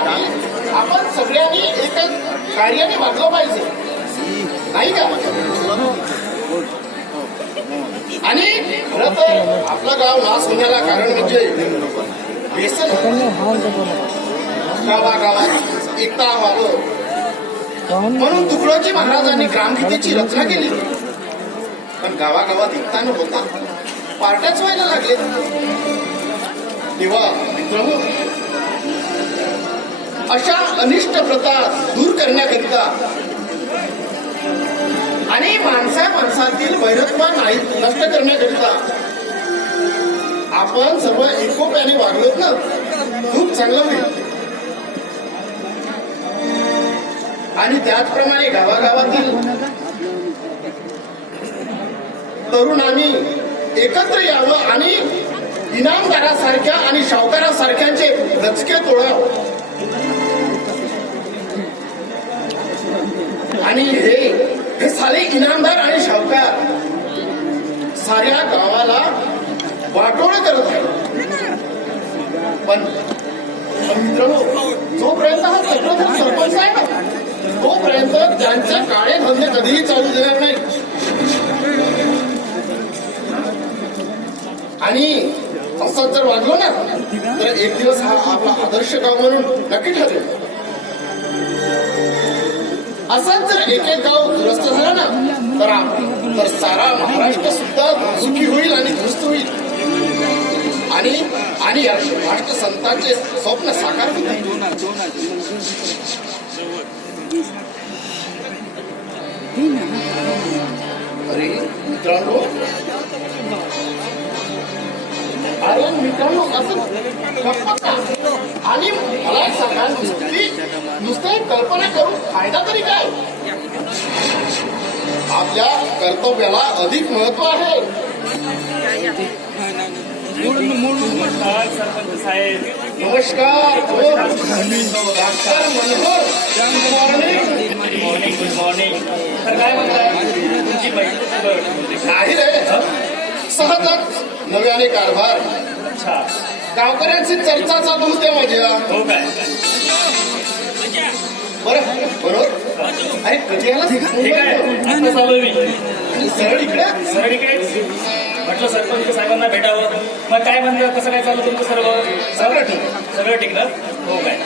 यासाठी आपण सगळ्यांनी एकच कार्याने वागलं पाहिजे, नाही का? आणि खरं तर आपलं गाव नाश होण्याला कारण म्हणजे व्यसन. गावागावात एकता व्हावं म्हणून तुकडोजी महाराजांनी ग्रामगीतेची रचना केली. पण गावागावात एकता न होता पार्ट्याच व्हायला लागले. तेव्हा मित्रांनो, अशा अनिष्ट प्रथा दूर करण्याकरिता आणि माणसातील वैरत्व नष्ट करण्याकरिता आपण सर्व एकोप्याने वागलोत ना, खूप चांगलं होईल. आणि त्याचप्रमाणे गावागावातील तरुणांनी एकत्र यावं आणि इनामदारासारख्या आणि सावकारासारख्यांचे रचके तोडावं. आणि हे सारे इनामदार आणि सावकार साऱ्या गावाला वाटोळ करत आहे. पण मित्रांनो, जोपर्यंत हा चक्रधर सरपंच आहे ना, तोपर्यंत त्यांचे काळे धंदे कधीही चालू देणार नाही. आणि असं जर वागलो ना, तर एक दिवस हा आपला आदर्श गाव म्हणून नक्की ठरेल. असंच जर एक एक गाव दुरुस्त झालं ना, तर सारा महाराष्ट्र सुद्धा सुखी होईल आणि दुरुस्त होईल. आणि या राष्ट्र संतांचे स्वप्न साकार होईल. अरे मित्रांनो, असं आणि मला सांगा, नुसते कल्पना करून फायदा तरी काय? आपल्या कर्तव्याला अधिक महत्व आहे. नमस्कार सरपंच साहेब. नमस्कार doctor Manohar. Morning. Good morning. तर काय म्हणताय तुमची बाई? नाही रे, सहजच नव्याने कारभार. अच्छा, गावकऱ्यांची चर्चा चालू होते माझ्या. हो काय? बरोबर. अरे कधी आला? ठीक आहे, आता चालू आहे मी. सरळ इकडे. म्हटलं सरपंच साहेबांना भेटावं. मग काय म्हणतात, कसं काय चालू तुमचं सर्व? सगळं ठीक. सगळं ठीक ना? हो काय?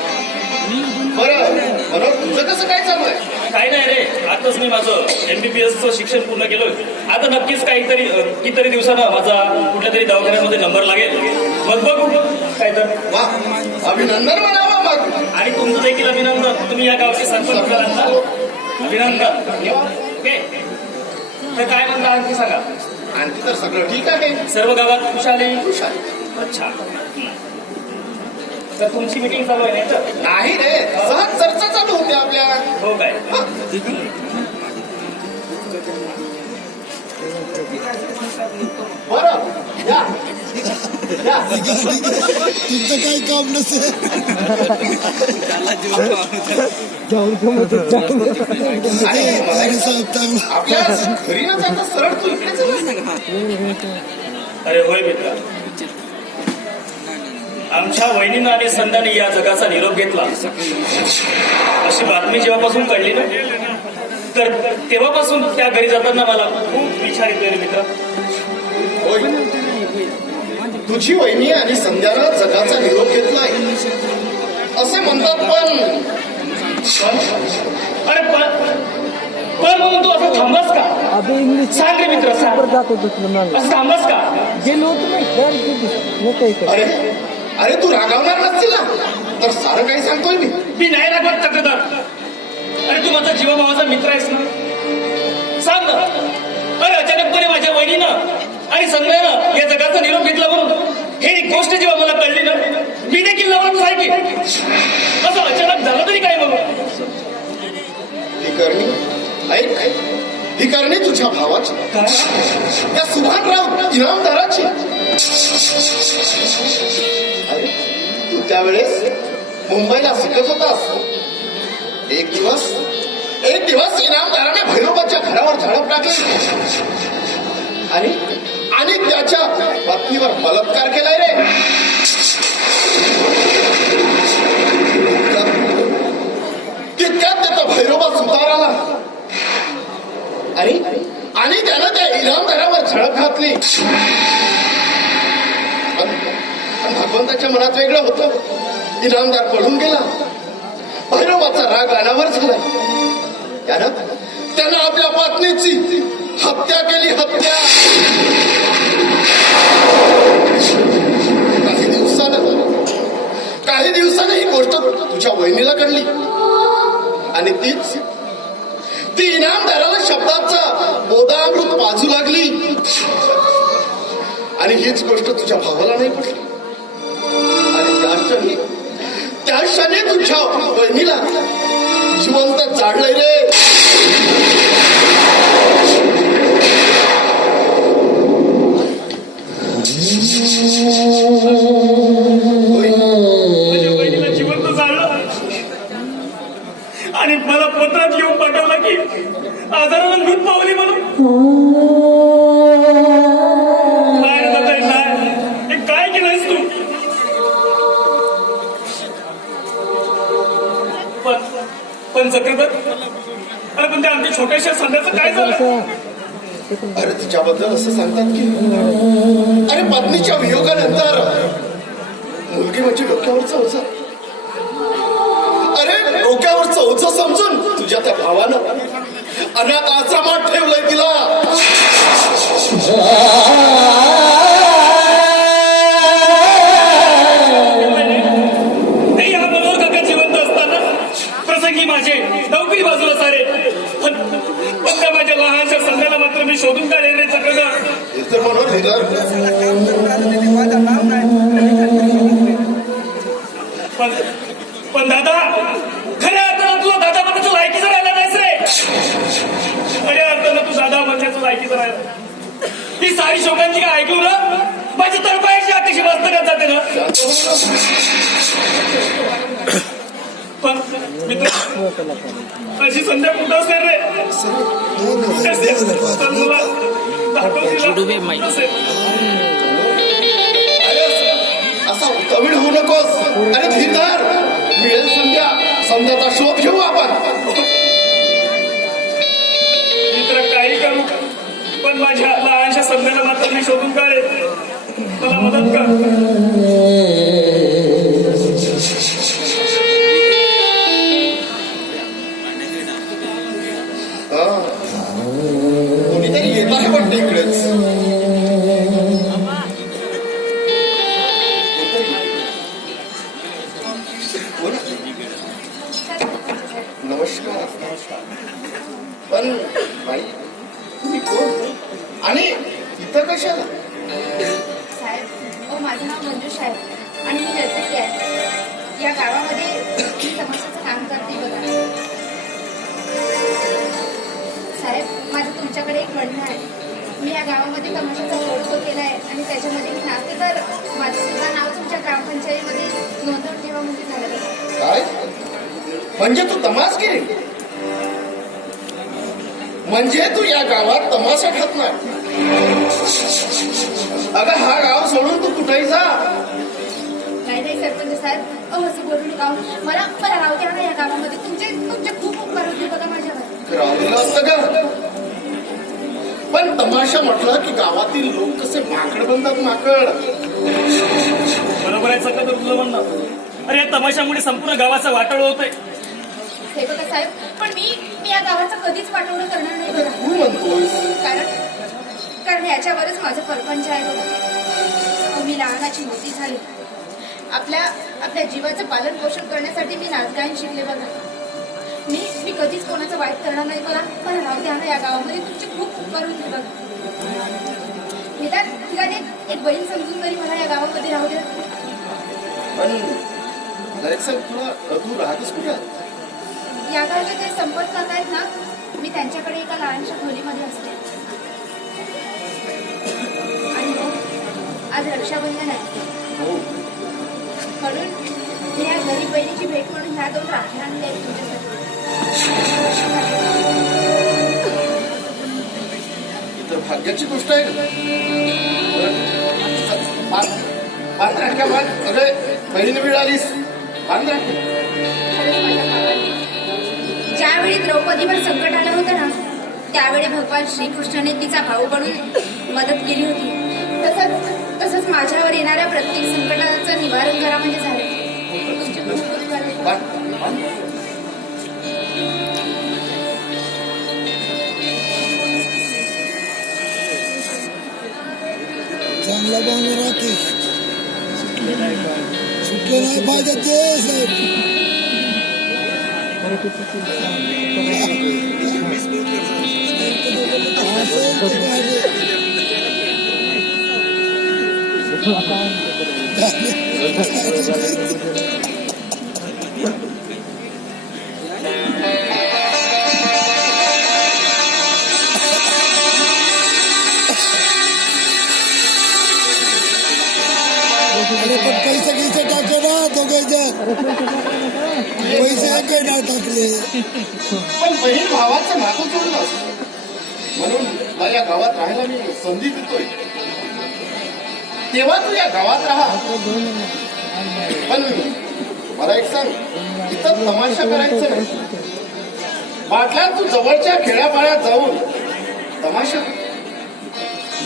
बरं, तुझं कसं काय चालू आहे? काही नाही रे, आताच मी माझं MBBSचं शिक्षण पूर्ण केलं. आता नक्कीच कितीतरी दिवसानं माझा कुठल्या तरी दवाखान्यामध्ये नंबर लागेल. मग बघू काय तर. वा, अभिनंदन म्हणावा मग. आणि तुमचं देखील अभिनंदन. तुम्ही या गावचे सरपंच झालात ना, अभिनंदन. ओके, तर काय म्हणता आणखी सांगा. आणखी तर सगळं ठीक आहे. सर्व गावात खुशाली? खुशाल. अच्छा, तर तुमची मीटिंग चालू आहे ना? नाही रे, सहज चर्चा चालू होते आपल्या. हो काय? बरं, या. तुमचं काही काम नसेल. आपल्या घरी न जाता सरळ तू इकडेच आलास. अरे होय मित्र, आमच्या वहिनीनं आणि संध्याने या जगाचा निरोप घेतला अशी बातमी जेव्हापासून कळली ना, तर तेव्हापासून त्या घरी जाताना मला खूप विचार येतोय मित्र. तुझी वहिनी आणि संध्याला जगाचा निरोप घेतलाय असे म्हणतात. अरे पण म्हणून तू असं थांबलास का? सांग रे मित्र, सांग. असं थांबलास का? गेलो होतो. अरे तू रागावणार नसतील ना, तर सारं काही सांगतोय मी नाही रागवत तक्रार. अरे तू माझा जीवाभावाचा मित्र आहेस ना, सांग ना. अरे अचानकपणे माझ्या वहिनीनं आणि संध्यानं या जगाचा निरोप घेतला म्हणून हे गोष्ट जेव्हा मला कळली ना, मी देखील लावून सांगे. असं अचानक झालं तरी काय बघ. ही करणी ऐक, ही करणी तुझ्या भावाची, त्या सुभानराव इनामदाराची. अरे तू त्यावेळेस मुंबईला शिकत होतास. एक दिवस इनामदाराने भैरोबाच्या घरावर झडप टाकली आणि त्याच्या पत्नीवर बलात्कार केलाय रे. आणि त्यानं त्या इनामदारावर झळक घातली. पण भगवंताच्या मनात वेगळं होतं. इनामदार पळून गेला. भैरवाचा राग अनावर झाला. त्यानं आपल्या पत्नीची हत्या केली. हत्या. काही दिवसानं ही गोष्ट तुझ्या वहिनीला कळली आणि ती इनामदाराला शब्दाचा बोधामृत वाजू लागली. आणि हीच गोष्ट तुझ्या भावाला नाही पटली. आणि त्या क्षणी तुझ्या बहिणीला जिवंत जाळलंय रे. माझ्या बहिणीला जिवंत जाळलं आणि मला पत्रात लिहून पाठवलं की आजाराला मृत पावली म्हणून. हे काय केलंयस तू? पण चक्रधर, अरे पण त्या आमच्या छोट्याशा संध्याचं काय झालं? अरे तिच्याबद्दल असं सांगतात की अरे पत्नीच्या वियोगानंतर मुलगी म्हणजे डोक्यावरचं ओझं. अरे डोक्यावरचं ओझं समजून तुझ्या त्या भावानं अनाथ आश्रमात ठेवलंय तिला. प्रसंगी माझे नोकरी बाजूला सारे पण त्या माझ्या लहानशा संध्याला मात्र मी शोधून काढेल रे चक्रधर. पण दादा, खऱ्या अर्थानं तुला दादा म्हणण्याचं लायकीचं राहिला नाहीस रे. खऱ्या अर्थानं तू दादा म्हणण्याचं लायकीचं राहिला. ही सारी शोकांची काय ऐकू ना माझी तळपायाची अतिशय मस्तकात जाते ना. पण मित्र, अशी संध्या कुठं असेल रे? असा उतावीळ होऊ नकोस. अरे धीरधार, मिळेल संध्याचा शोध घेऊ आपण. मित्र काही करू पण माझ्या लहानशा संध्याला मात्र मी शोधून काढेल. मला मदत कर. कोणीतरी येत आहे वाटतं इकडेच. नमस्कार. पण बाई तुम्ही कोण आणि इथं कशाला? साहेब, माझं नाव मंजुष आहे आणि मी नर्तकी आहे. या गावामध्ये मी तमाशाचं काम करते बघा. साहेब, माझं तुमच्याकडे एक म्हणणं आहे. मी या गावामध्ये तमाशाचा बोर्ड केला आहे आणि त्याच्यामध्ये मी नाचते, तर माझं सुद्धा नाव तुमच्या ग्रामपंचायतीमध्ये नोंदवून ठेवा म्हणजे झालं. काय म्हणजे तू तमास केली? म्हणजे तू या गावात तमाशा घातणार? अगं हा गाव सोडून तू कुठेही जा. नाही सरपंच साहेब, असं बोलू नका. मला राहू द्या ना या गावामध्ये. तुमचे खूप उपकार होते बघा माझ्यावर. राहिलं असतं का? पण तमाशा म्हटलं की गावातील लोक कसे माकड बनतात. माकड. बरोबर आहे सगळं तर तुझं म्हणणं. अरे या तमाशामुळे संपूर्ण गावाचा वाटोळ होतोय. हे बघा साहेब, पण मी या गावाचं कधीच वाटवणं करणार नाही बघा. तू म्हणतोस? कारण याच्यावरच माझं परपंच आहे बघा. मी लहानाची मोठी झाली. आपल्या जीवाचं पालन पोषण करण्यासाठी मी नाचगायन शिकले बघा. मी कधीच कोणाचं वाईट करणार नाही बघा. मला राहू द्या ना या गावामध्ये. तुमचे खूप उपकार होते बघा. निदान एक बहीण समजून तरी मला या गावामध्ये राहू द्या. पण तुला तू राहतेस कुठे? या गावचे ते संपर्क करतायत ना, मी त्यांच्याकडे एका लहानशा खोलीमध्ये असते. आणि आज रक्षाबंधन आहे म्हणून मी या गरीब बहिणीची भेट म्हणून ह्या 2 राखी आणल्या आहेत तुमच्यासाठी. तर भाग्याची गोष्ट आहे. अरे बहिणी मिळालीस. ज्यावेळी द्रौपदीवर संकट आलं होतं ना, त्यावेळी भगवान श्रीकृष्णाने तिचा भाऊ बनून मदत केली होती. तसंच माझ्यावर येणाऱ्या प्रत्येक संकटाचं निवारण करा म्हणजे झालं. तुमचे खूप खूप धन्यवाद. चांगला बांधून राहते सुटले नाही पाहिजे ते साहेब. अरे पण पैसे टाके ना दोघांच्या पैसे काही नाव टाकले. पण बहीण भावाचं नातं जोडलं म्हणून मला या गावात राहायला मी संधी देतोय. तेव्हा तू या गावात राहा. पण मला एक सांग, इथं तमाशा करायचं नाही. वाटल्या तू जवळच्या खेड्यापाड्यात जाऊन तमाशा.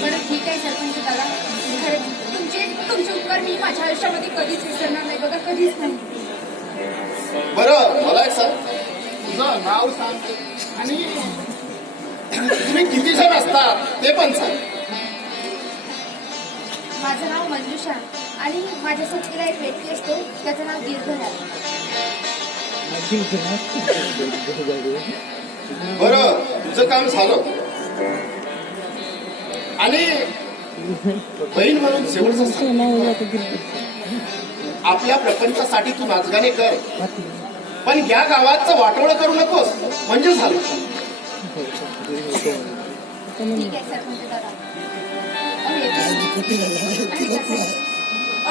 बरं ठीक आहे सरपंच दादा. खरं तुमचे उपकार मी माझ्या आयुष्यामध्ये कधीच विसरणार नाही बघा, कधीच नाही. बरं मला एक सांग, तुझं नाव सांग आणि तुम्ही किती जण असतात ते पण सांग. माझं नाव मंजुषा आणि माझ्या सोबतीला एक व्यक्ती असतो, त्याचं नाव दीर्घनाथ. बरं तुझं काम झालं आणि बहीण म्हणून शेवटचं सांग. आपल्या प्रपंचासाठी तू नाचगाणे कर, पण या गावाचं वाटोळं करू नकोस म्हणजे झालं. ठीक आहे सरपंच दादा.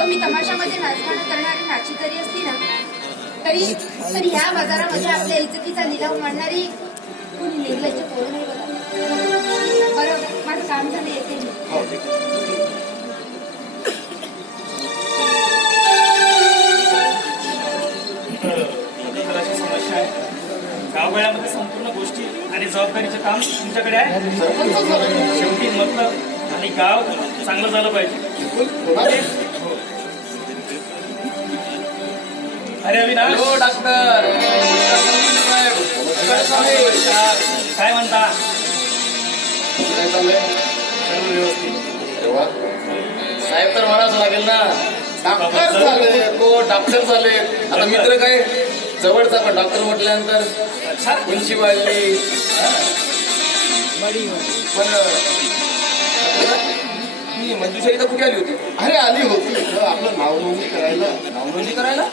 मी तमाशामध्ये नाचगाणं करणारी नाची तरी असली ना तरी ह्या बाजारामध्ये आपल्या इज्जतीचा लिलाव मांडणारी कोणी निर्लज्ज पोरं नाही बघा. बरं माझं काम झालं, येते मी. हो. अशी समस्या आहे. गावगाड्यामध्ये संपूर्ण गोष्टी आणि जबाबदारीचं काम तुमच्याकडे आहे. सरपंच झालं. शेवटी मतलब आणि गाव चांगलं झालं पाहिजे. होणार आहे. अरे अविनाश, डॉक्टर काय म्हणता? काय चाललंय? सर्व व्यवस्थित. अरे वा. साहेब तर म्हणावं लागेल ना. डॉक्टर झाले. हो डॉक्टर झाले. आता मित्र काय जवळचा, पण डॉक्टर म्हटल्यानंतर अच्छा. उंची वाढली. पण मी मंजुषा इथं कुठे आली होती? अरे आली होती इथं आपलं नाव नोंदणी करायला. नावनोंदणी करायला.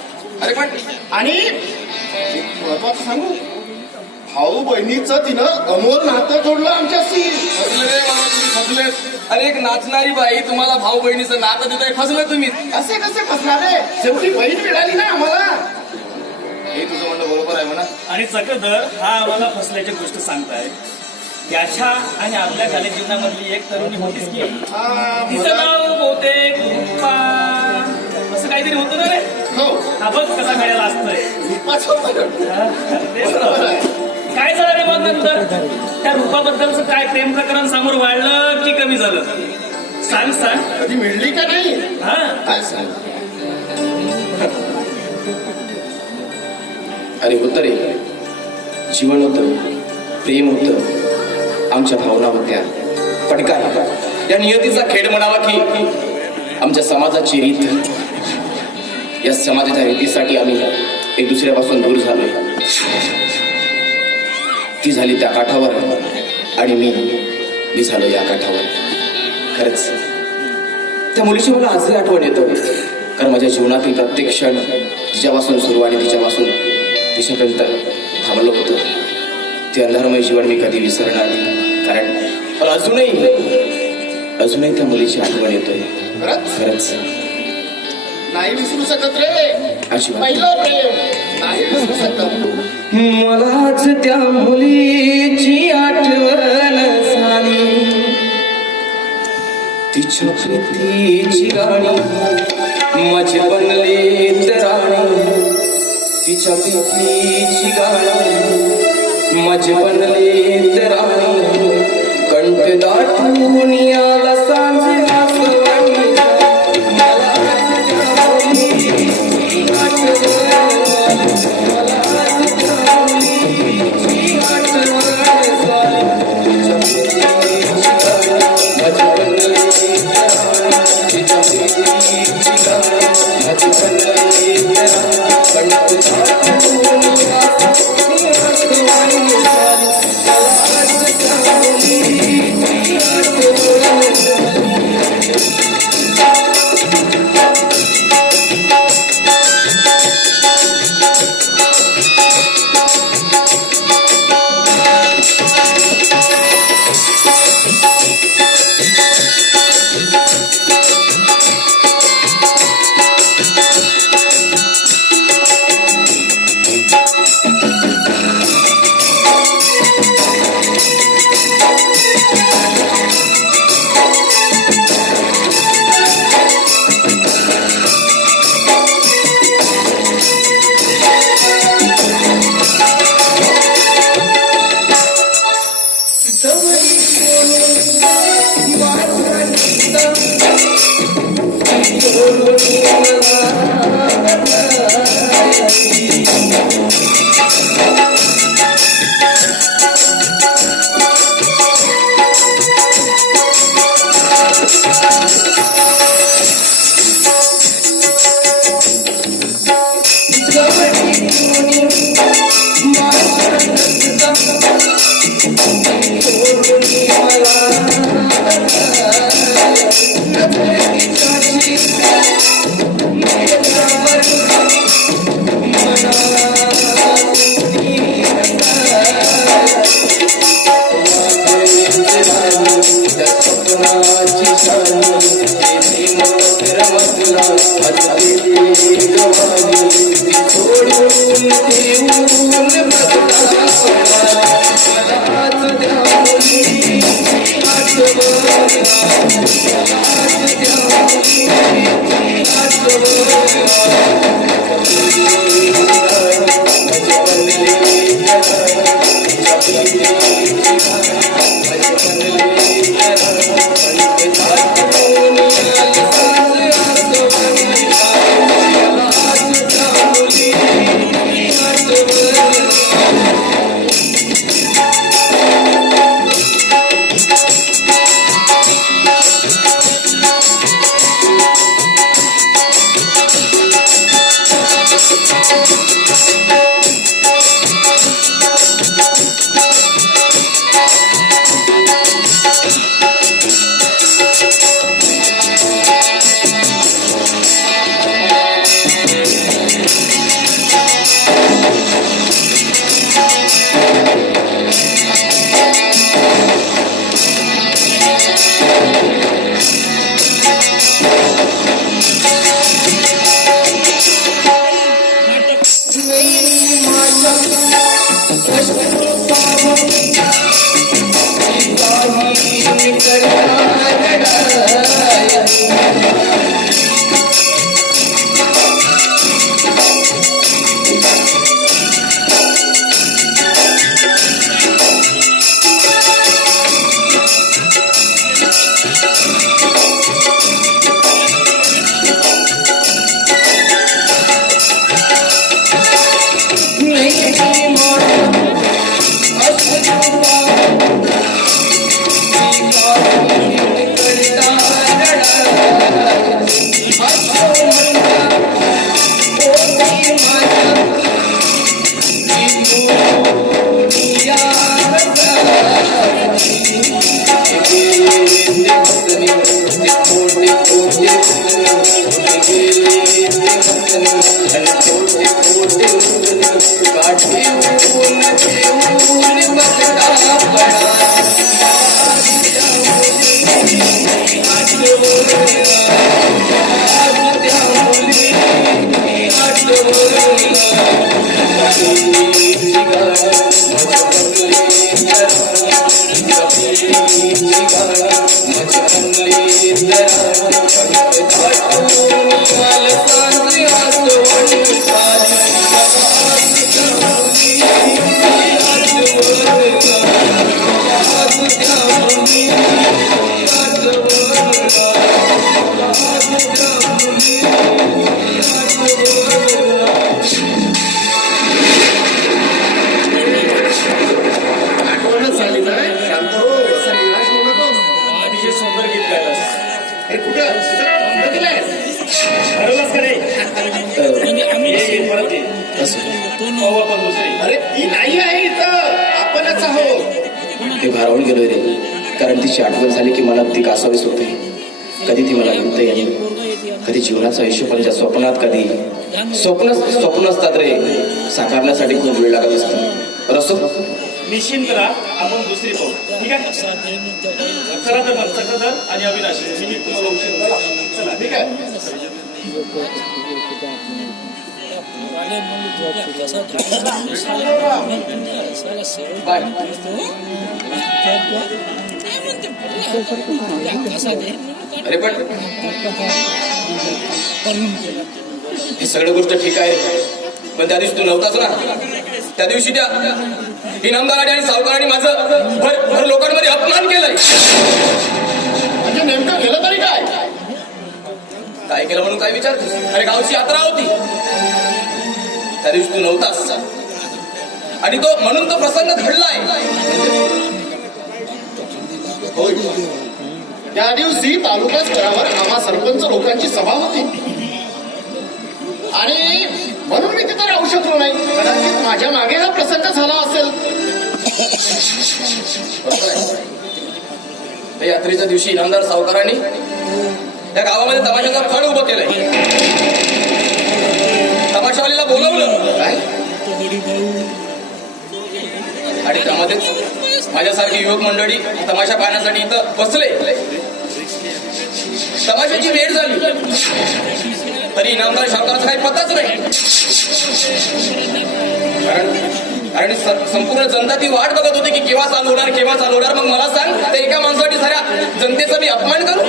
अरे पण आणि एक महत्वाचं सांगू, भाऊ बहिणीचं तिनं अमोल नातं जोडलं आमच्याशी. फसले रे बाबा, तुम्ही फसले. अरे एक नाचणारी बाई तुम्हाला भाऊ बहिणीचं नातं देताय, फसलं तुम्ही. असे कसे फसणारे? शेवटी बहीण मिळाली ना आम्हाला. हे तुझं म्हणणं बरोबर आहे म्हणा. आणि चक्रधर हा आम्हाला फसल्याची गोष्ट सांगताय. त्याच्या आणि आपल्या कॉलेज जीवनामधली एक तरुणी होतीच की हा, तिचं मला- नाव बहुतेक रूपा असं काहीतरी होतं ना रे. हो. हा बघ कसा कळायला असतोय. रूपाचं होतं. तेच बरोबर ना. आहे. काय झालं रे मग नंतर? त्या रूपाबद्दलचं काय प्रेम प्रकरण समोर वाढलं की कमी झालं? सांग सांग. कधी मिळली का नाही? हा काय सांग. अरे होतं रे, जीवन होतं, प्रेम होतं, आमच्या भावना होत्या. पण काय या नियतीचा खेळ म्हणावा की आमच्या समाजाची रीत, या समाजाच्या रीतीसाठी आम्ही एक दुसऱ्यापासून दूर झालोय. ती झाली त्या काठावर आणि मी झालो या काठावर. खरंच त्या मुलीची मला आजही आठवण येतं, कारण माझ्या जीवनातील प्रत्येक क्षण तिच्यापासून सुरू आणि तिच्यापासून तिच्यापर्यंत थांबलं होतं. ते अंधारमय जीवन मी कधी विसरणार नाही, कारण मला अजूनही त्या मुलीची आठवण येतोय. खरंच नाही विसरू शकत रे. अजिबात. पहिलं प्रेम नाही विसरू शकत. मलाच त्या मुलीची आठवण झाली, तिच्या प्रीतीची गाणी माझी बनली राणी, तिच्या प्रीतीची गाणी माझे बनले तर कंठ दाटून आला सांजे आसवानी मला आठवली मला आठवली पाहू आपण दुसरी. अरे ती नाही आहे इथं, आपणच आहोत. ते भारावून गेलोय रे, कारण तिची आठवण झाली की मनात ती कासावीस होते. कधी ती मला युक्त येईल, कधी जीवनाचं आयुष्य पण स्वप्नात, कधी स्वप्न असतात रे, साकारण्यासाठी खूप वेळ लागत असतो. रसो निश्चिंत राहा, आपण दुसरी पाहू. ठीक आहे. चला तर मग चक्रधर आणि अविनाश मी तुम्हाला उशीर होता. चला. ठीक आहे. बाय. अरे पण ही सगळी गोष्ट ठीक आहे, पण त्या दिवशी तू नव्हताच ना. त्या दिवशी त्या इनामदाराने आणि सावकाराने माझं भर लोकांमध्ये अपमान केलंय. म्हणजे नेमकं केलं तरी काय केलं म्हणून काय विचारतेस? अरे गावची यात्रा होती, त्या दिवशी तू नव्हतास आणि तो म्हणून तो प्रसंग घडलाय. होय. त्या दिवशी तालुका स्तरावर आम्हा सरपंच लोकांची सभा होती आणि म्हणून मी तिथे राहू शकलो नाही. कदाचित माझ्या मागे हा प्रसंग झाला असेल. त्या यात्रेच्या दिवशी इनामदार सावकारांनी त्या गावामध्ये तमाशाचा फड उभं केलंय. तमाशावालीला बोलवलं काय? आणि त्यामध्ये माझ्यासारखी युवक मंडळी तमाशा पाहण्यासाठी इथं बसले. तमाशाची वेळ झाली तरी इनामदार सावकाराचा काही पताच नाही. कारण संपूर्ण जनता ती वाट बघत होती की केव्हा चालू होणार. मग मला सांग, त्या एका माणसासाठी साऱ्या जनतेचा मी अपमान करू?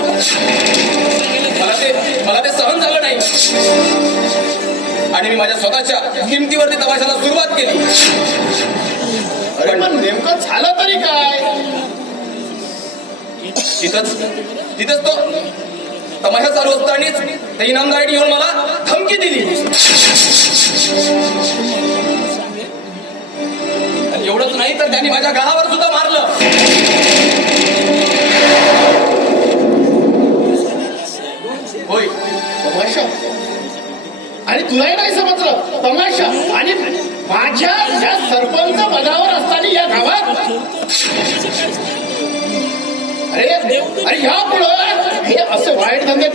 मला ते सहन झालं नाही आणि मी माझ्या स्वतःच्या किमतीवरती तमाशाला सुरुवात केली. अरे पण नेमकं झालं तरी काय? तिथंच तो तमाशा चालू असतानाच त्या इनामदाराने येऊन मला धमकी दिली. आणि एवढंच नाही तर त्यांनी माझ्या गळावर सुद्धा मारलं. होय, तमाशा? आणि तुलाही नाही समजलं? तमाशा आणि माझ्या या सरपंच पदावर असताना या गावात? अरे यापुढं हे असे वाईट धंदे